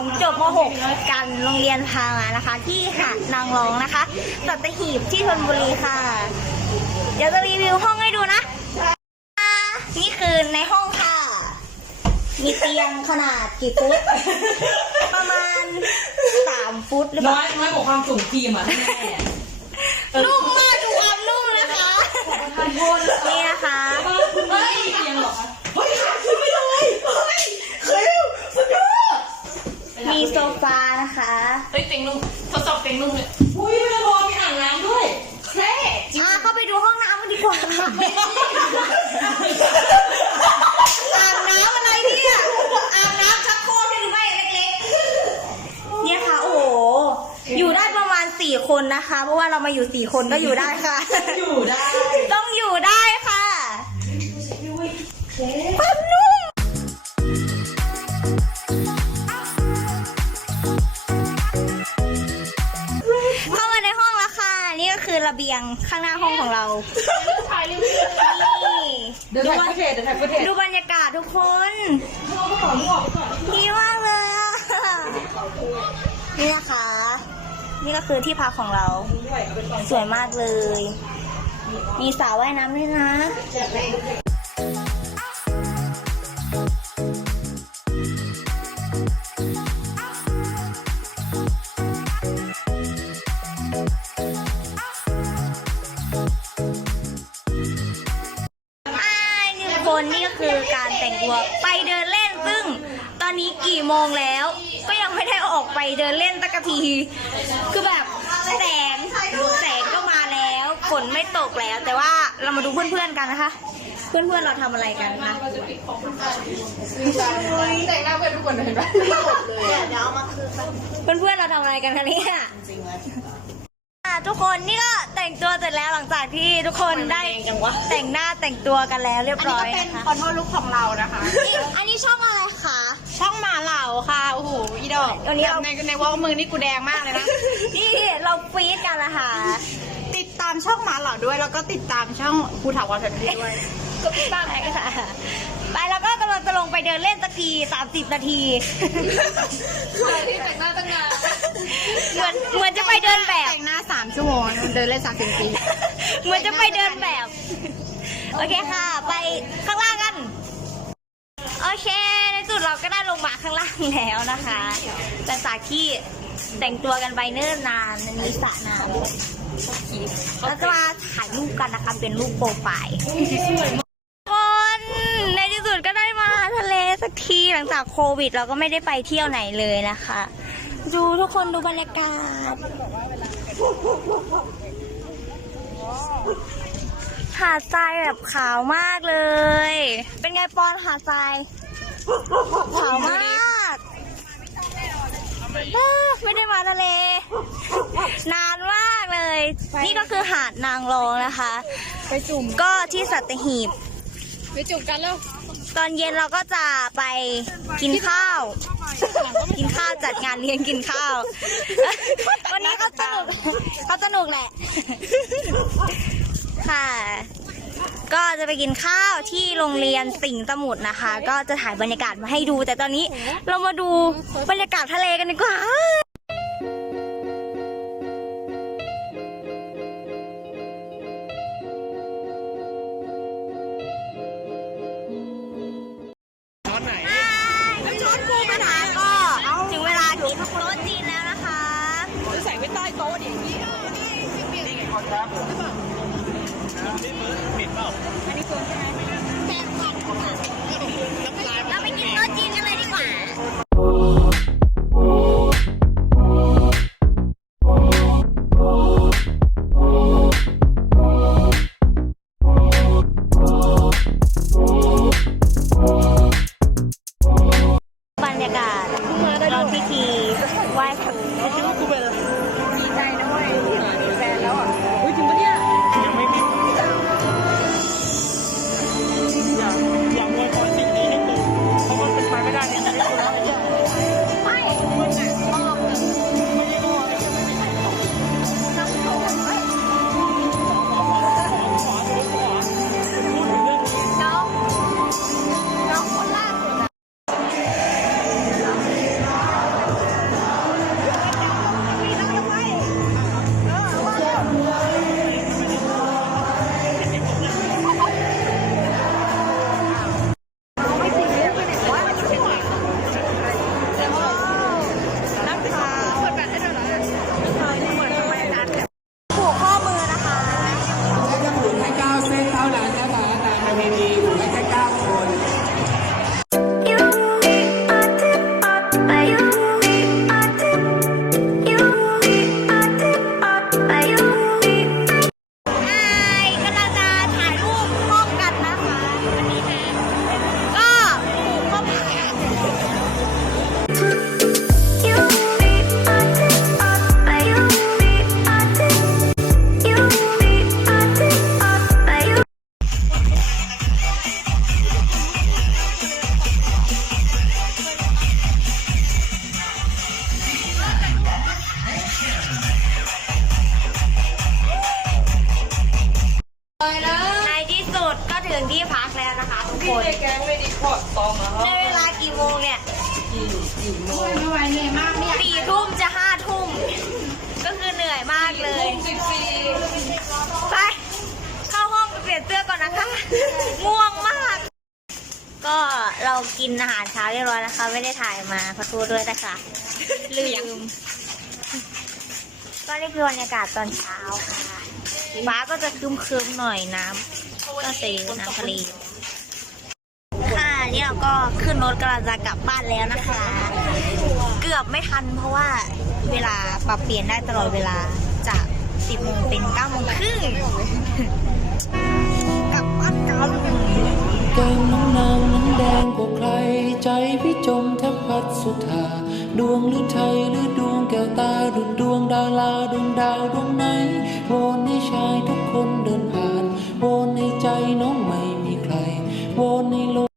องจบม .6 กันโรงเรียนพามานะคะ ที่หาดนางรองนะคะสัตหีบที่ชลบุรีค่ะ เดี๋ยวจะรีวิวห้องให้ดูนะ นี่คือในห้องค่ะ มีเตียงขนาดกี่ฟุต ประมาณสามฟุตหรือเปน้ล่าอยน้อยกว่าความสูงทีมอะแม่นุ่มมากดูความนุ่มนะคะนี่นะคะเฮ้ยเตียงเหรอคะเฮ้ยขาขึ้นไปเลยเฮ้ยเฮ้ยสุดยอด มี โซฟานะคะเฮ้ยเตียงนุ่มทดสอบเตียงนุ่มเลยอุ้ยไม่พอมีอ่างน้ำด้วยแค่อะเข้าไปดูห้องน้ำกันดีกว่าอ่างน้ำอะไรเนี่ยอ่างน้ำชักโครกหรือไม่เล็กๆ เนี่ยค่ะ โอ้โห อยู่ได้ประมาณสี่คนนะคะ เพราะว่าเรามาอยู่สี่คนก็อยู่ได้ค่ะ อยู่ได้ ต้องอยู่ได้ค่ะความนุ่ คือระเบียงข้างหน้าห้องของเราถ่ายรีวิวนี่เดี๋ยวถ่ายฟุตเทจเดี๋ยวถ่ายฟุตเทจดูบรรยากาศทุกคนดีมากเลยอะนี่นะคะ นี่ก็คือที่พักของเรา สวยมากเลย มีสระว่ายน้ำด้วยนะ กี่โมงแล้ว ก็ยังไม่ได้ออกไปเดินเล่นสักที คือแบบแสงแสงก็มาแล้วฝนไม่ตกแล้ว แต่ว่าเรามาดูเพื่อนๆกันนะคะ เพื่อนๆเราทำอะไรกันคะแต่งหน้าเพื่อนทุกคนเห็นปะเพื่อนๆเราทำอะไรกันคะเนี่ยอะทุกคนนี่ก็แต่งตัวเสร็จแล้วหลังจากที่ทุกคนได้แต่งหน้าแต่งตัวกันแล้วเรียบร้อยนะคะคอนโทรลุกของเรานะคะนี่อันนี้ช่อง ค่ะโอ้โหอีดอกวันนี้เรา ในในวอลมือนี่กูแดงมากเลยนะ นี่เราฟีดกันละค่ะ ติดตามช่องหมาเหล่าด้วย แล้วก็ติดตามช่องภูถาวรแฟมิลี่ด้วย ก็พี่บ้างไงค่ะ ไปแล้วก็กำลังจะลงไปเดินเล่นสักที 30 นาที ที่แต่งหน้าตั้งนานเหมือนเหมือนจะไปเดินแบบ แต่งหน้าสามชั่วโมงเดินเล่นสามสิบปี เหมือนจะไปเดินแบบ โอเคค่ะ ไปข้างล่างกัน โอเคในสุดเรา ก็ได้ลงมาข้างล่างแล้วนะคะหลังจากที่แต่งตัวกันไปเนิ่นนานมันมีสระน้ำเราจะมาถ่ายรูปกันนะคะเป็นรูปโปรไฟล์คนในที่สุดก็ได้มาทะเลสักทีหลังจากโควิด เราก็ไม่ได้ไปเที่ยวไหนเลยนะคะ ดูทุกคนดูบรรยากาศหาดทรายแบบขาวมากเลย เป็นไงปอนหาดทราย ขาวมากเอ้อไม่ได้มาทะเล นานมากเลย นี่ก็คือหาดนางรองนะคะ ไปจุ่มก็ที่สัตหีบ ไปจุ่มกันแล้วตอนเย็นเราก็จะไปกินข้าว กินข้าวจัดงานเลี้ยงกินข้าว วันนี้เขาสนุกเขาสนุกแหละ ค่ะ ก็จะไปกินข้าวที่โรงเรียนสิงห์สมุทรนะคะ ก็จะถ่ายบรรยากาศมาให้ดู แต่ตอนนี้เรามาดูบรรยากาศทะเลกันดีกว่าแล้วช้อนปูกระถางก็ถึงเว ลากินโต๊ะจีนแล้วนะคะจะใช่ไหม อตองนะในเวลากี่โมงเนี่ยไม่ไหวเหนื่อยมากเนี่ยสี่ทุ่มจะห้าทุ่ม ก็คือเหนื่อยมากเลย สิบสี่ไป เข้าห้องไปเปลี่ยนเสื้อก่อนนะคะ ง่วงมาก ก็เรากินอาหารเช้าเรียบร้อยนะคะ ไม่ได้ถ่ายมาขอโทษด้วยนะคะลืม ก็นี่คือบรรยากาศตอนเช้าค่ะฟ้าก็จะครึมๆหน่อยน้ำก็เซน้ำทะเลค่ะ นี้เราก็ขึ้นรถกำลังจะกลับบ้านแล้วนะคะ เกือบไม่ทันเพราะว่าเวลาปรับเปลี่ยนได้ตลอดเวลาจาก10โมงเป็น9โมงครึ่งกลับบ้านกันแก้มน้องนางนั้นแดงกว่าใคร ใจพี่จมแทบพัดสุธาดวงหรือไทยหรือดวงแก้วตาดุดดวงดาราดวงดาวดวงไหนวอนให้ชายทุกคนเดินผ่านวอนในใจน้องไม่มีใครวอนในโลก